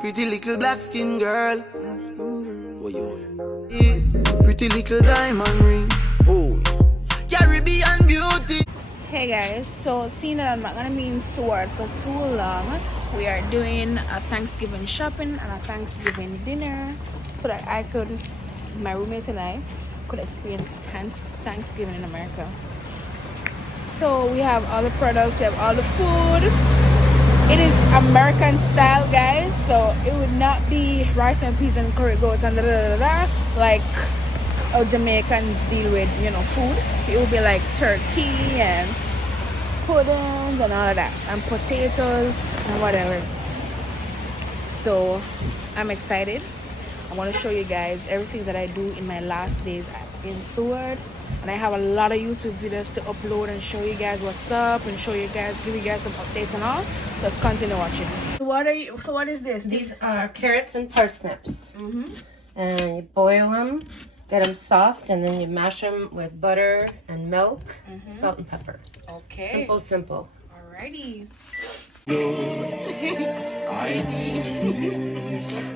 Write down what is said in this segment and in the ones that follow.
Pretty little black skin girl. Pretty little diamond ring. Oh, Caribbean beauty. Hey guys, so seeing that I'm not gonna be in Sword for too long, we are doing a Thanksgiving shopping and a Thanksgiving dinner so that my roommates and I could experience Thanksgiving in America. So we have all the products, we have all the food. It is American style, guys, so it would not be rice and peas and curry goats and like how Jamaicans deal with, food. It would be like turkey and puddings and all of that, and potatoes and whatever. So I'm excited. I want to show you guys everything that I do in my last days in Seward, and I have a lot of YouTube videos to upload and show you guys what's up and give you guys some updates and all. Let's continue watching. So what is this? These are carrots and parsnips. And you boil them, get them soft, and then you mash them with butter and milk, salt and pepper. Okay. Simple. Alrighty.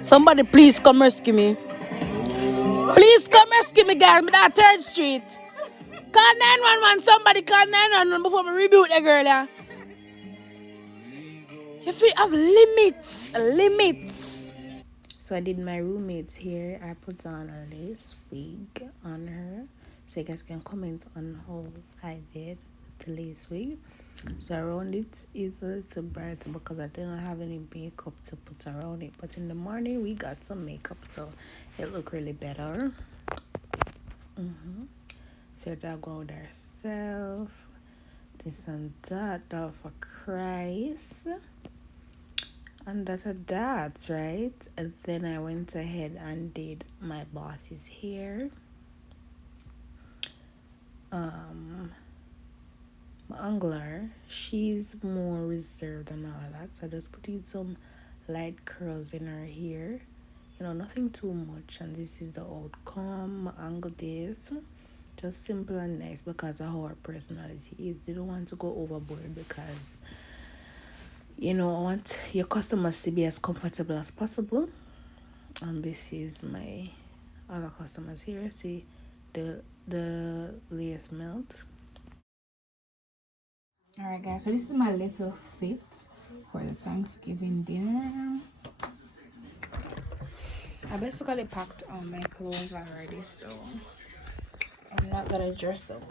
Somebody please come rescue me. Please come rescue me, guys. I'm at 3rd Street. Call 911. Somebody call 911 before I rebuke the girl. Yeah. You feel have limits. So I did my roommate's hair. I put on a lace wig on her, so you guys can comment on how I did the lace wig. So around it is a little bright because I didn't have any makeup to put around it. But in the morning we got some makeup, so it looked really better. So that go with herself. This and that, for Christ. And that's right. And then I went ahead and did my boss's hair. My angler, she's more reserved and all of that, so I just put in some light curls in her hair, nothing too much, and this is the outcome. My angle this just simple and nice because of how her personality is. They don't want to go overboard because I want your customers to be as comfortable as possible. And this is my other customers here. See the lace melt. Alright guys, so this is my little fit for the Thanksgiving dinner. I basically packed all my clothes already, so I'm not gonna dress up.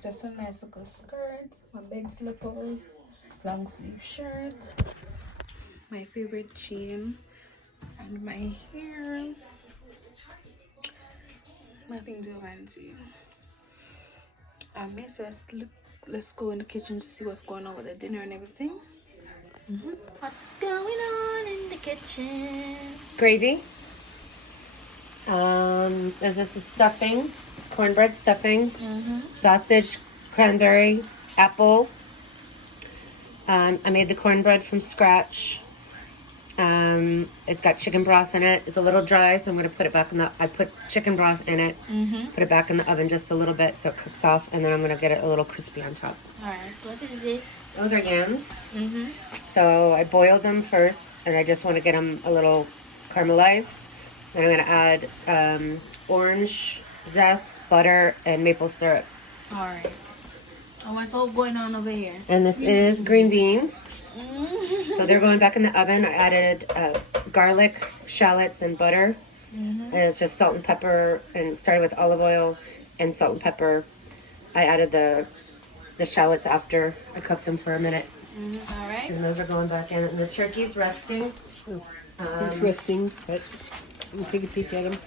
Just a nice little skirt, my big slippers, long sleeve shirt, my favorite chain, and my hair. Nothing too fancy. Let's go in the kitchen to see what's going on with the dinner and everything. What's going on in the kitchen? Gravy. This is stuffing. It's cornbread stuffing. Sausage, cranberry, apple. I made the cornbread from scratch. It's got chicken broth in it. It's a little dry, so I'm going to put it back I put chicken broth in it, put it back in the oven just a little bit so it cooks off, and then I'm going to get it a little crispy on top. Alright, what is this? Those are yams. So I boiled them first, and I just want to get them a little caramelized. Then I'm going to add orange zest, butter, and maple syrup. Alright. Oh, what's all going on over here? And this is green beans. So they're going back in the oven. I added garlic, shallots, and butter. And it's just salt and pepper, and started with olive oil and salt and pepper. I added the shallots after I cooked them for a minute. All right. And those are going back in. And the turkey's resting. He's resting, but we'll take a peek at him.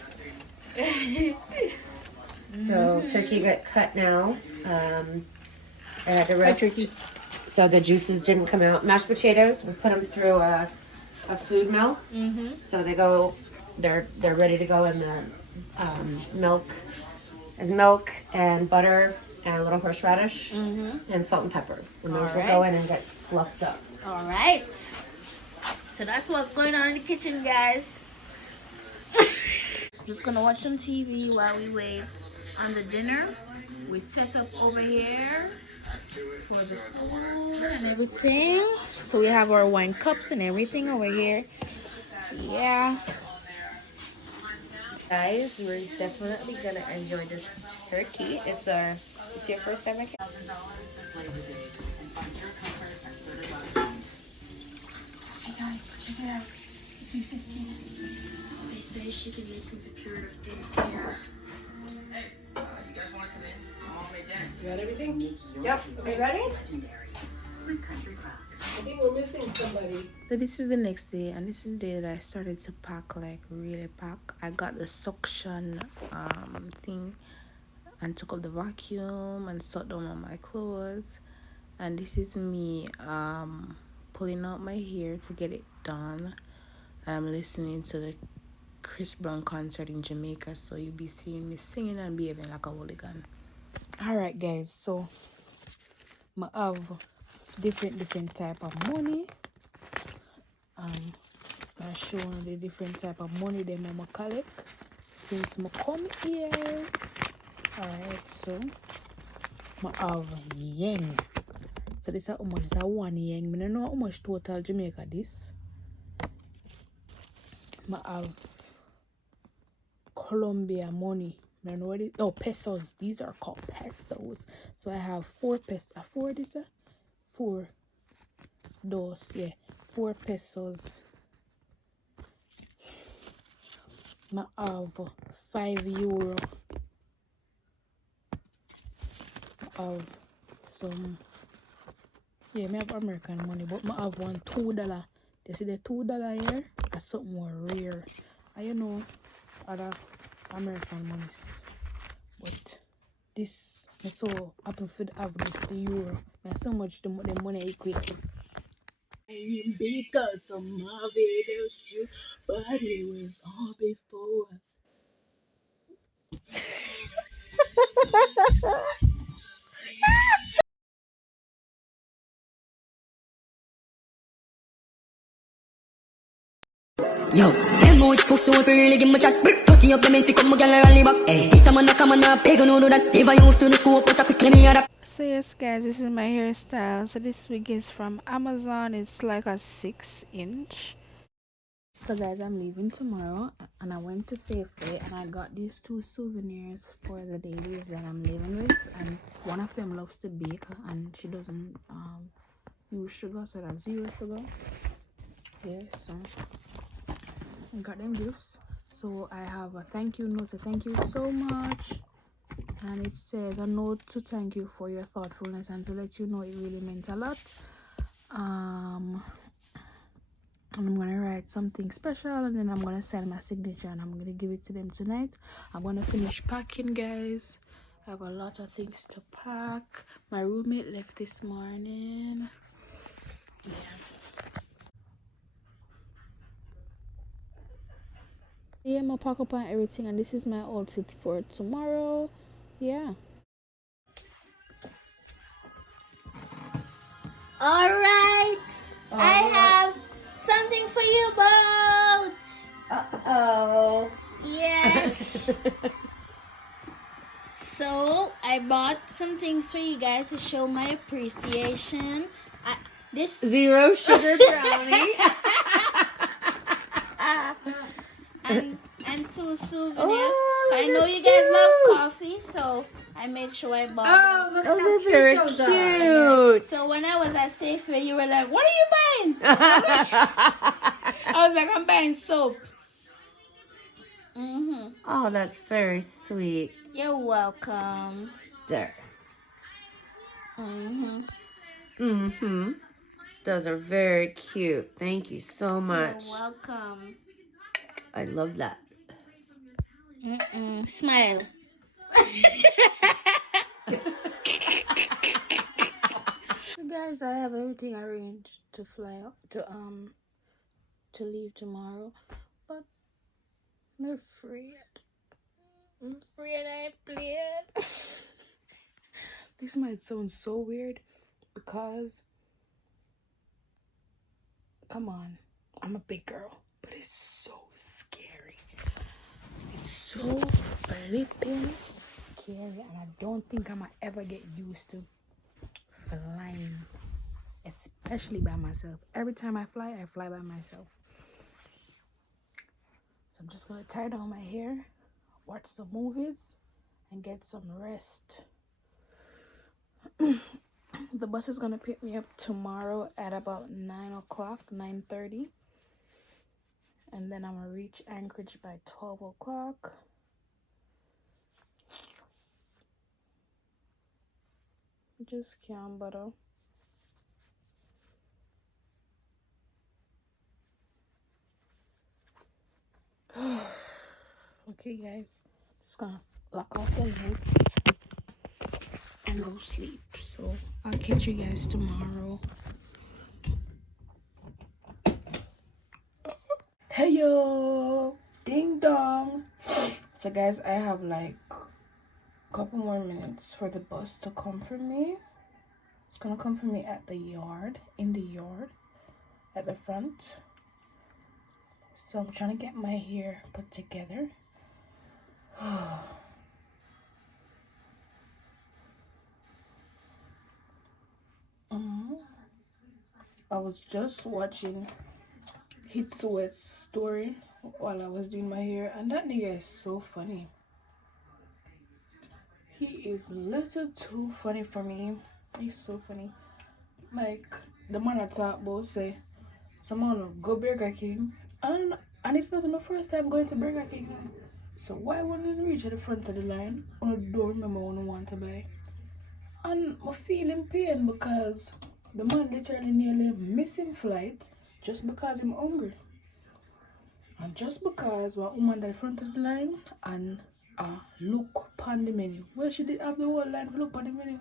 So turkey got cut now. I had to rest. Turkey. So the juices didn't come out. Mashed potatoes, we put them through a food mill. So they're ready to go in the milk. There's milk and butter and a little horseradish and salt and pepper. And those will go in and get fluffed up. All right. So that's what's going on in the kitchen, guys. Just gonna watch some TV while we wait on the dinner. We set up over here for the food and everything. So we have our wine cups and everything over here. Yeah. Guys, we're definitely gonna enjoy this turkey. It's your first time making. Hey guys, check it out. It's my sister. They say she can make things appear of thin air. You guys want to come in? I'm all made dinner. You got everything? Yep. Are you ready? Legendary with Country Crock. I think we're missing somebody. So this is the next day, and this is the day that I started to pack, like really pack. I got the suction thing and took out the vacuum and sat down on my clothes. And this is me pulling out my hair to get it done. And I'm listening to the Chris Brown concert in Jamaica, so you'll be seeing me singing and behaving like a hooligan. Alright guys, so I have different type of money. I show you the different type of money that I collect since I come here. Alright, so I have yen. So this is how much? This is 1 yen. I don't know how much total Jamaica this. I have Colombia money. I don't know what it is. Oh, pesos. These are called pesos. So I have 4 pesos. 4 this? 4. Those, yeah. 4 pesos. I have 5 euro. I have some, yeah, I have American money, but I have one $2. You see the $2 here? That's something more rare. I other American monies. But this, I'm so happy for have this, the euro. And so much the money equate. Because of my videos too, but it was all before. Yo, them much push so for really give me chat. Touching up the men pick up my gal and rally back. This a man a come and a beg no do that. Never used to the school, but I quickly me a that. So yes guys, this is my hairstyle. So this wig is from Amazon. It's like a 6-inch. So guys, I'm leaving tomorrow and I went to Safeway and I got these 2 souvenirs for the ladies that I'm living with, and one of them loves to bake and she doesn't use sugar, so that's 0 sugar. Yeah, so I got them gifts. So I have a thank you note, so thank you so much, and it says a note to thank you for your thoughtfulness and to let you know it really meant a lot. I'm gonna write something special and then I'm gonna sign my signature and I'm gonna give it to them tonight. I'm gonna finish packing, guys. I have a lot of things to pack. My roommate left this morning. Yeah, I'm gonna pack up on everything, and this is my outfit for tomorrow. Yeah. All right, I have something for you both. Oh. Yes. So I bought some things for you guys to show my appreciation. This 0 sugar brownie. and 2 souvenirs. Oh, I know you guys love coffee, so I made sure I bought those. Those are very cute. So when I was at Safeway, you were like, "What are you buying?" I was like, "I'm buying soap." Oh, that's very sweet. You're welcome. There. Mm-hmm. Those are very cute. Thank you so much. You're welcome. I love that. Smile. So guys, I have everything arranged to fly up to leave tomorrow, but I'm afraid. I played. This might sound so weird because, come on, I'm a big girl, but it's so scary. It's so flipping scary, and I don't think I'm gonna ever get used to flying, especially by myself. Every time I fly by myself. I'm just gonna tie down my hair, watch some movies, and get some rest. The bus is gonna pick me up tomorrow at about 9 o'clock, 9:30. And then I'm gonna reach Anchorage by 12 o'clock. Just can't butter. Okay, guys, just gonna lock off the lights and go sleep. So I'll catch you guys tomorrow. Hey yo, ding dong. So guys, I have like a couple more minutes for the bus to come for me. It's gonna come for me at the yard, in the yard, at the front. So I'm trying to get my hair put together. I was just watching Hit Sweat's story while I was doing my hair, and that nigga is so funny. He is a little too funny for me. He's so funny. Like the man I talk about say, someone go Burger King, and it's not the first time going to Burger King. So why wouldn't you reach at the front of the line or don't remember when you want to buy? And I feel in pain because the man literally nearly missing flight just because I'm hungry. And just because one woman at the front of the line and look upon the menu. Well, she did have the whole line to look on the menu.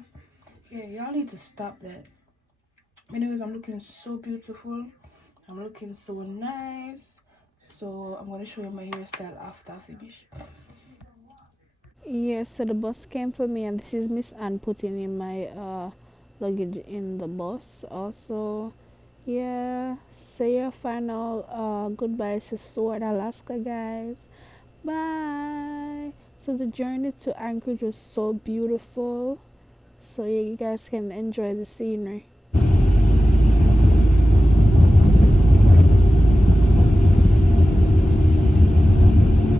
Yeah, y'all need to stop that. Anyways, I'm looking so beautiful. I'm looking so nice. So I'm going to show you my hairstyle after I finish. Yes, so the bus came for me, and this is Miss Anne putting in my luggage in the bus. Also, yeah, say your final goodbyes to Sword, Alaska, guys. Bye. So the journey to Anchorage was so beautiful. So yeah, you guys can enjoy the scenery.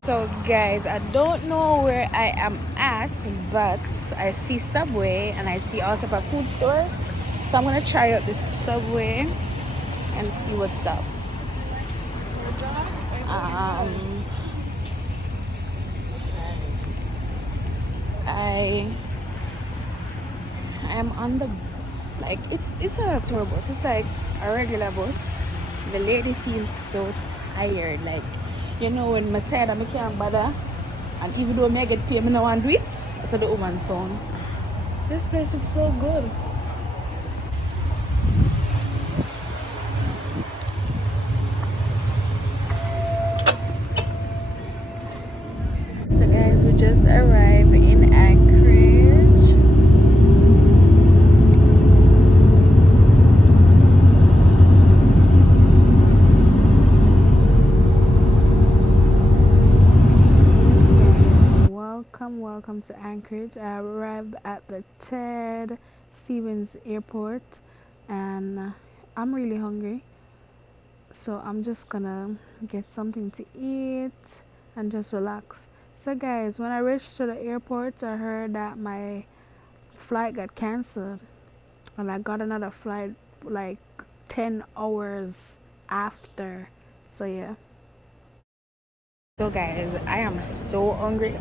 So guys, I don't know where I am at, but I see Subway and I see all type of food stores. So I'm gonna try out this Subway and see what's up. I am on the, like, it's not a tour bus, it's like a regular bus. The lady seems so tired, like, you know, when I'm tired and I can't bother, and even though I get paid, I don't want to do it. That's the woman's sound. This place looks so good. So guys, we just arrived in Anchorage. Welcome to Anchorage. I arrived at the Ted Stevens Airport, and I'm really hungry, so I'm just gonna get something to eat and just relax. So guys, when I reached to the airport, I heard that my flight got cancelled, and I got another flight like 10 hours after. So yeah. So guys, I am so hungry.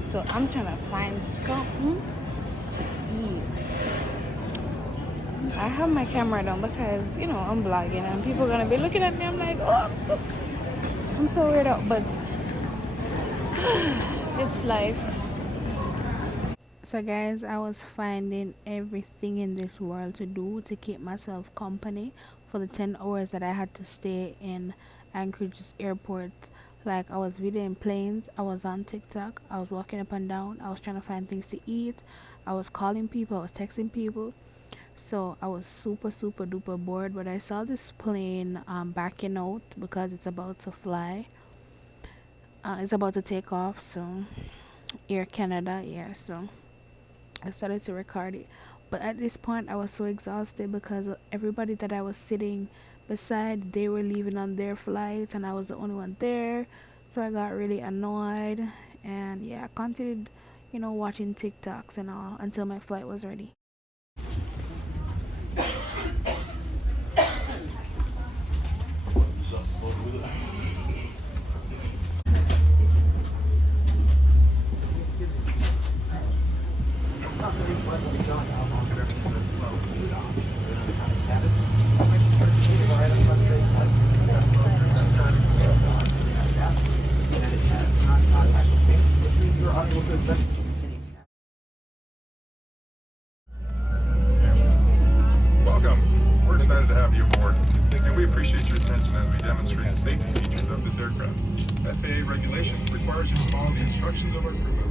So I'm trying to find something to eat. I have my camera down because, you know, I'm vlogging and people are gonna be looking at me. I'm like, oh, I'm so weird out, but it's life. So guys, I was finding everything in this world to do to keep myself company for the 10 hours that I had to stay in Anchorage's airport. Like, I was videoing planes, I was on TikTok, I was walking up and down, I was trying to find things to eat, I was calling people, I was texting people. So I was super duper bored, but I saw this plane backing out because it's about to fly. It's about to take off, so Air Canada, yeah. So I started to record it, but at this point I was so exhausted because everybody that I was sitting Besides, they were leaving on their flights and I was the only one there. So I got really annoyed. And yeah, I continued, watching TikToks and all until my flight was ready. Welcome. We're excited to have you aboard, and we appreciate your attention as we demonstrate the safety features of this aircraft. FAA regulation requires you to follow the instructions of our crew member.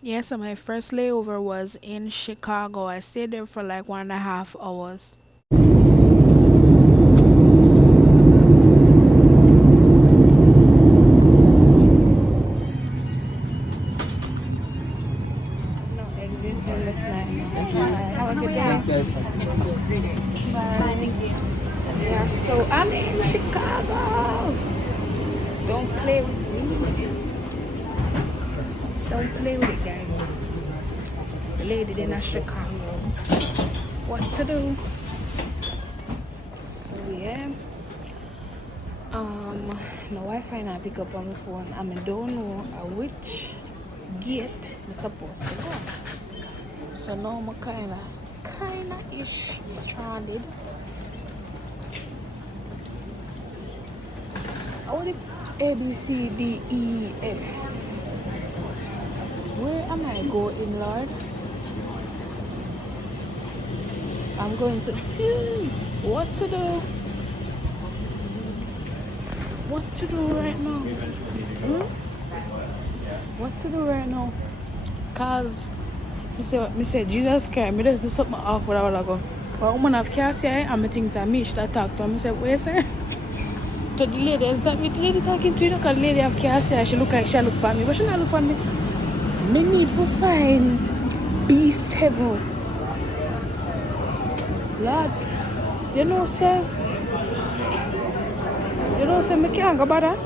Yeah, so my first layover was in Chicago. I stayed there for like 1.5 hours. No exits in the flight. Have a good day. Bye. Yeah, so I'm in Chicago. Don't play with me. Don't play with it, guys. The lady in Chicago. What to do? So yeah. No Wi-Fi now pick up on my phone. I don't know which gate I'm supposed to go. So now I'm kinda ish stranded. I want it A B C D E F. Where am I going, Lord? I'm going to what to do? What to do right now? What to do right now? Cause me say Jesus Christ, me just do something off what I go. But woman have Cassie and me thinks I should talk to her. Me say, what you say? To the lady, is that me the lady talking to you? Because the lady have Cassie, she look like she look at me, but she not look at me. Me need to find B7. Lord, say me can't go about that.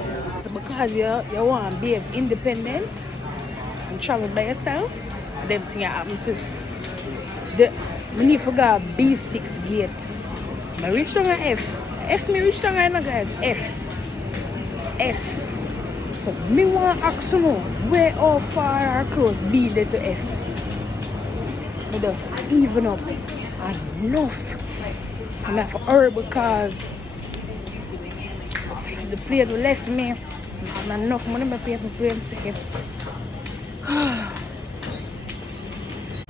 So because you want to be independent and travel by yourself, them things happen to me need to go B6 gate. I reach down at F me reach down right now, guys. F. So me want to ask you know where how far or close B there to F. Me just even up enough. And I have to hurry because the plane will left me and enough money to pay for plane tickets.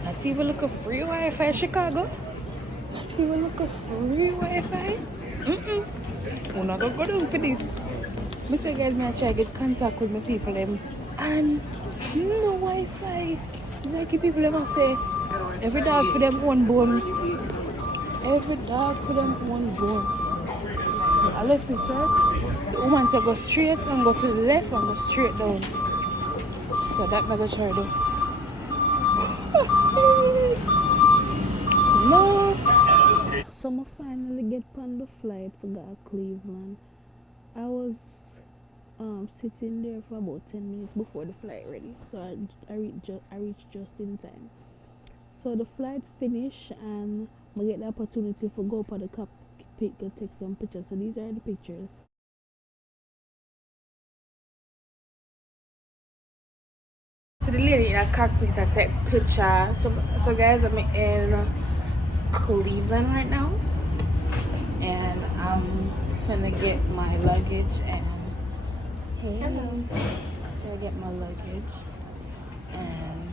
Not even look at free Wi-Fi in Chicago. Not even look at free Wi-Fi. We're not gonna go down for this. I say guys, I try to get contact with my people and no Wi-Fi. It's like the people them say every dog for them one bone. Every dog for them one bone. I left this right. The woman said go straight and go to the left and go straight down. So that I'm gonna try to do. No. So I finally get on the flight for Cleveland. I was sitting there for about 10 minutes before the flight ready. So I reached just in time. So the flight finished and I get the opportunity to go up at the cockpit and take some pictures. So these are the pictures. So the lady in a cockpit that take picture. So guys, I'm in Cleveland right now, and I'm finna get my luggage and I'll get my luggage and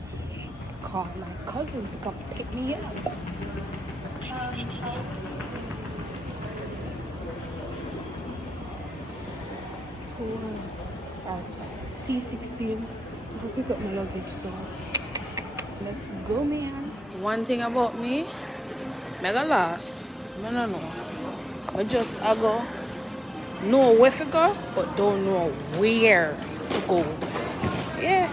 call my cousin to come pick me up. C16 to pick up my luggage, so let's go, man. One thing about me, mega lost. I don't know. I go know where to go, but don't know where to go. Yeah.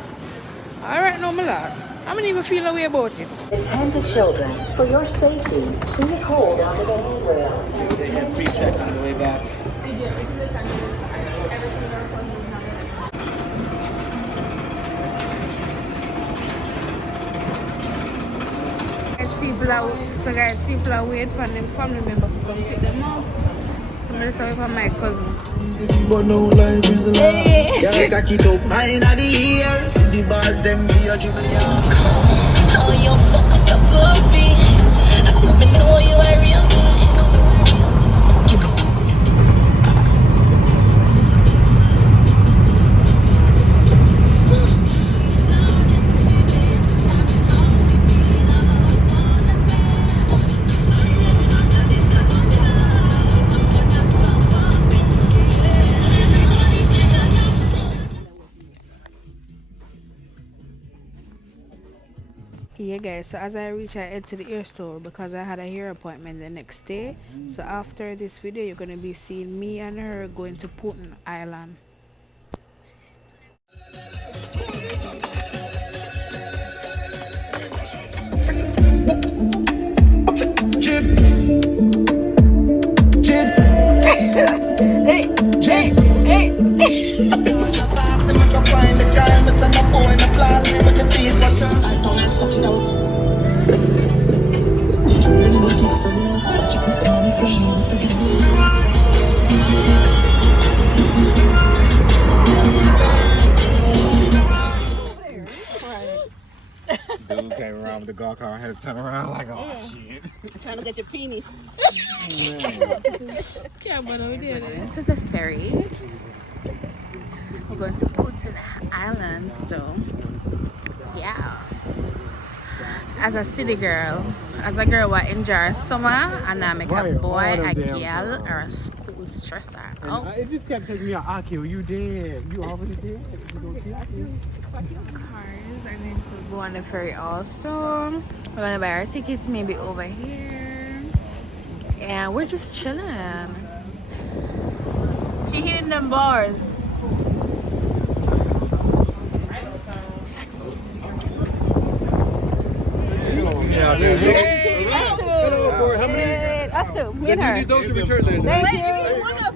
Alright, now my last. I don't even feel no way about it. And to children, for your safety, please hold onto the handrail. They have pre-check on the way back. Guys, people are waiting for them family member to come pick them up. Somebody saw it for my cousin. But no life is love. Yeah, cock it up high in the ear. See the bars, them be a dribble. How you fuck us so good, be? I saw me know you are real good. Give me Yeah guys, so as I reach, I head to the hair store because I had a hair appointment the next day. So after this video, you're gonna be seeing me and her going to Putin Island. Dude came around with the golf cart. I had to turn around like, oh shit. Trying to get your penis. Yeah, but over there. To the ferry. We're going to Putin Island, so yeah. As a city girl, as a girl what enjoy summer, and I make a boy, a girl, or a school stressor. Oh. It just kept taking me out. I'll kill you dead. You already dead. You gonna kill you. Cars, I need to go on the ferry also. We're gonna buy our tickets maybe over here. And we're just chilling. She hitting them bars. Yeah, Us two. Me and her. Thank you. One of them.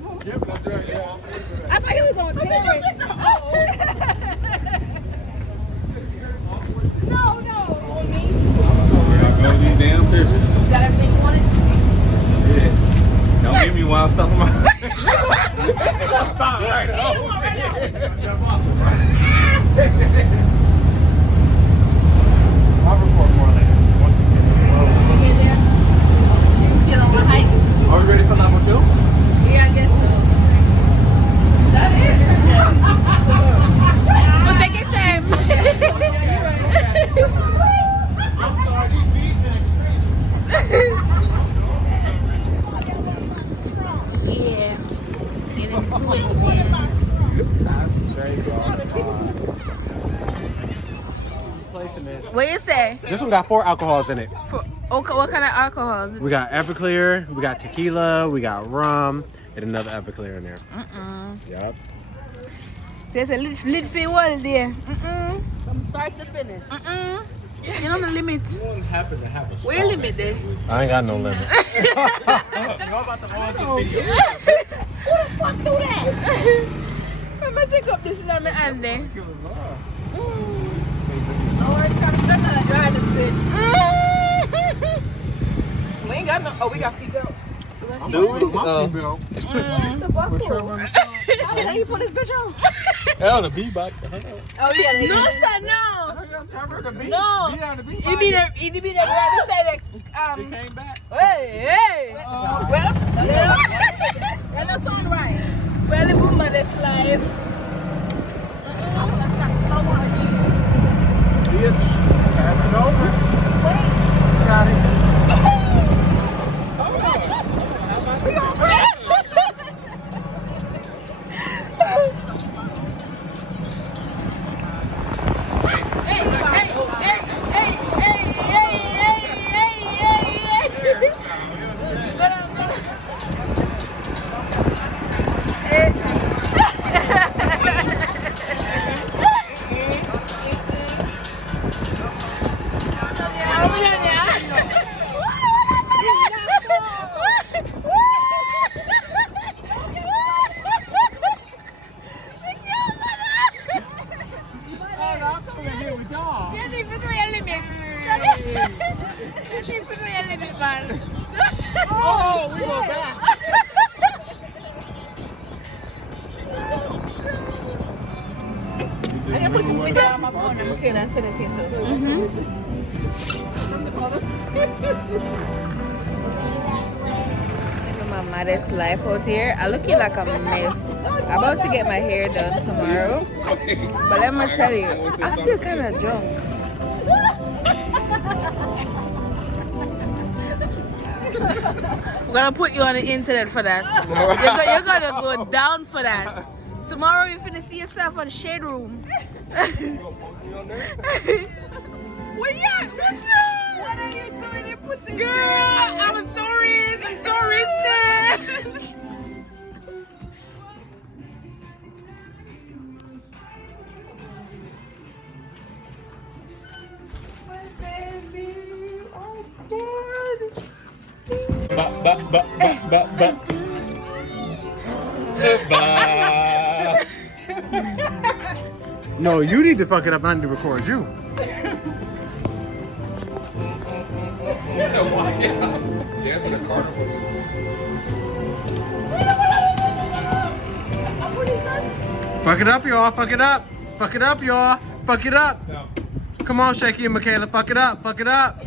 I thought he was going to carry. No. Go these damn pictures. Got everything you wanted? Shit. Don't give me wild stuff in my stop right now. I'll report more later. Once we get there. Get on my height. Are we ready for level 2? Yeah, I guess so. Is that it? We'll take your time. I'm sorry, these bees Yeah. Get into it. That's straight, bro. What you say? This one got 4 alcohols in it. Okay, what kind of alcohols? We got Everclear, we got tequila, we got rum, and another Everclear in there. Yep. So it's a lit fee wall there. From start to finish. You know the limit. What happened to have a Where your limit there? I ain't got no limit. Who the fuck do that? I'm gonna take up this in my hand there. We ain't got no. Oh, we got seatbelts. Dude, How the hell you put this bitch on? Hell, the bee bike. Oh yeah. No, sir, no. No. He be there right beside the came back. Hey. Well, that's on right. well, the woman this life. Bitch, pass it over. Got it. man. Oh, we go back. I can put some video on my phone and Makhalia and send it to you too. Living my modest life out here. I'm looking like a mess. I'm about to get my hair done tomorrow. But let me tell you, I feel kind of drunk. We're gonna put you on the internet for that. You're gonna go down for that. Tomorrow you're finna see yourself on Shade Room. What you at? What are you doing in pussy? Girl, I'm sorry. I'm sorry, sis. No, you need to fuck it up. I need to record you. Dance in the carnival. Fuck it up, y'all. Fuck it up. Fuck it up, y'all. Fuck it up. Come on, Shaky and Makhalia. Fuck it up. Fuck it up.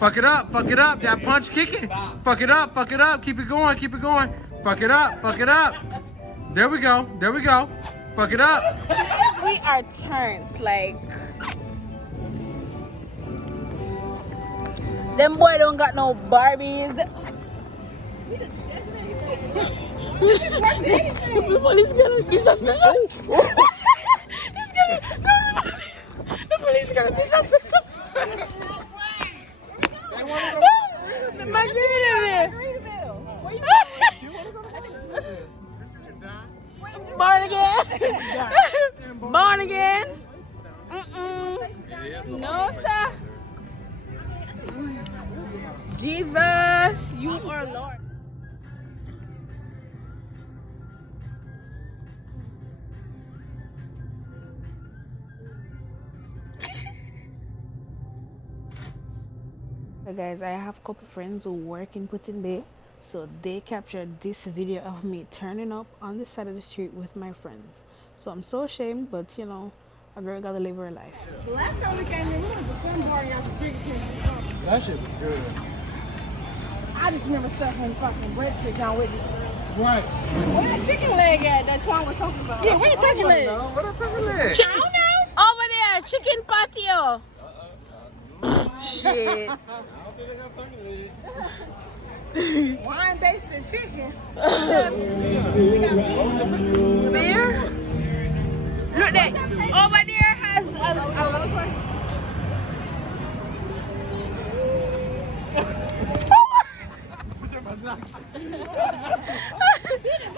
Fuck it up. Fuck it up. That punch kicking. Fuck it up. Fuck it up. Keep it going. Keep it going. Fuck it up. Fuck it up. There we go. There we go. Fuck it up. We are turned like them boy don't got no Barbies. The police gonna be suspicious. The police gonna be suspicious. Born again. Born again. No, sir. Jesus, you are Lord. So guys, I have a couple friends who work in Putin Bay, so they captured this video of me turning up on the side of the street with my friends. So I'm so ashamed, but you know, a girl gotta live her life. Last time we came in, we was the same bar and got some chicken. That shit was good. I just remember stuffing fucking breadstick down with it. Right. Where the chicken leg at that Twan was talking about? Yeah, where the chicken leg? Where the chicken leg? Over there, chicken patio. Shit. I don't think they got turkey legs. Wine basted chicken. Beer? Look there. Over there has a lot of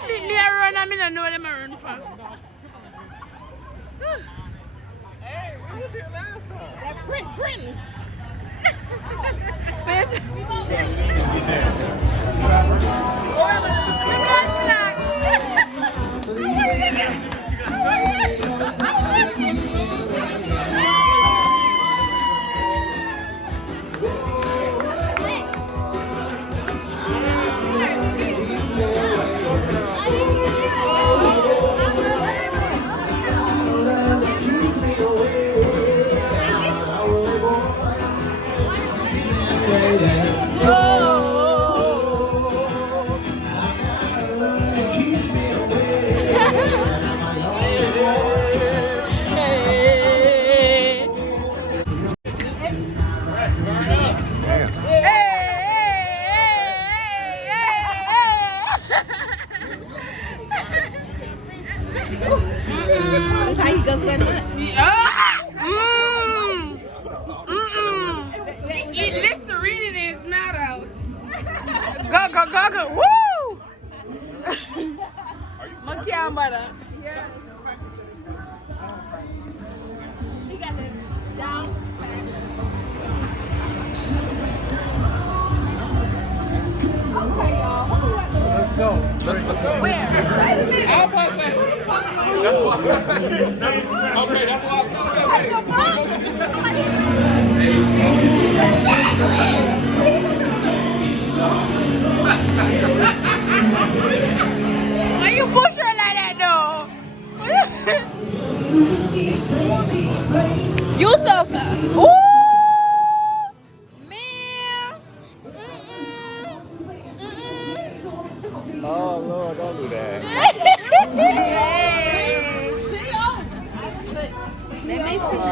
they run, I mean, I know them run for. Hey, we was here last time. That print. That's how you go stand up. Listerine in his mouth out. Go. Woo! Monkey and butter. Yes. He got the down. Okay, y'all. Let's go. Where? That's why. Okay, that's why I thought. Why you push her like that though? You so ooh man. Oh Lord, don't do that. Let me see.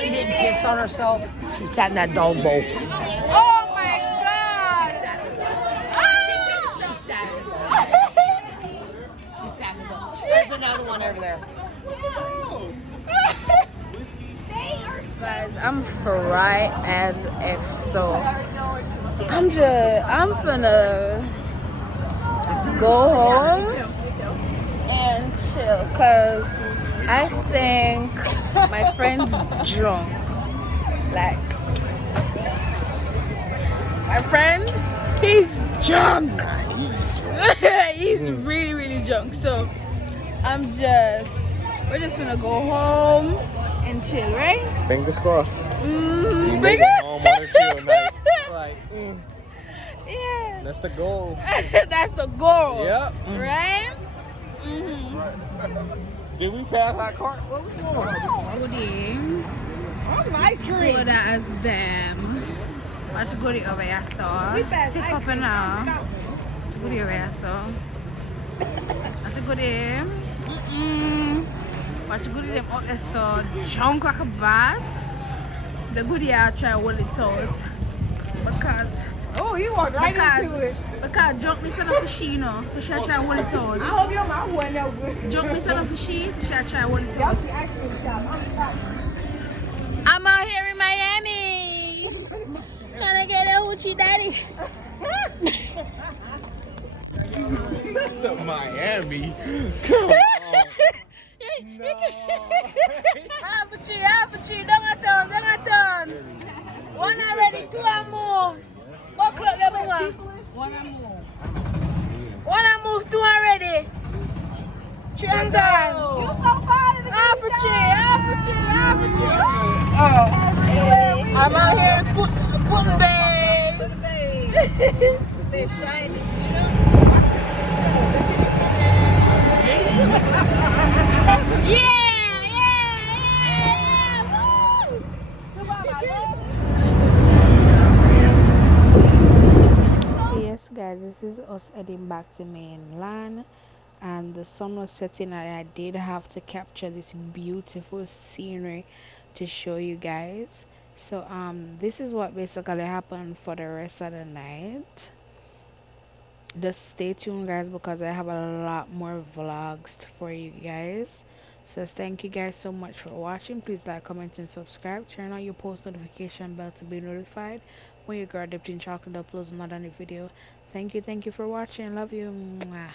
She didn't piss on herself. She sat in that dog bowl. Oh my God! She sat in the bowl. There's another one over there. Guys, I'm fried as F, so I'm finna go home and chill, cause I think my friend's drunk. Like, my friend, he's drunk. He's really, really drunk. So we're just gonna go home and chill, right? Fingers crossed. Mm-hmm. Make it home on a chill night. Like, yeah. that's the goal. That's the goal. Yep. Right? Mm-hmm. Did we pass our cart? What was going on? Goodie. What's my ice cream? Good as them. What's the goodie over here, so? Take up and now. Goodie over here, so. What's the goodie? Watch the goodie them out there, so drunk like a bat. The goodie I try to hold it out. Because You walked right into it. Because junk me son of a she, you know, so she try to hold it out. I hope your mouth wasn't no good. Junk me son of a she, so she try to hold it Y'all out. see ice cream shop. I'm out here in Miami, trying to get a hoochie daddy. The Miami. Come on. No. Half a tree, don't turn. One already, two and move. What clock them over? One and move, two already. Tree and gone. You so far. Half a tree. I'm out here putting babe. They're shiny. So yes guys, this is us heading back to mainland, and the sun was setting and I did have to capture this beautiful scenery to show you guys. So this is what basically happened for the rest of the night. Just stay tuned guys, because I have a lot more vlogs for you guys. So thank you guys so much for watching. Please like, comment and subscribe. Turn on your post notification bell to be notified when your girl dipped in chocolate uploads another new video. Thank you for watching. Love you. Mwah.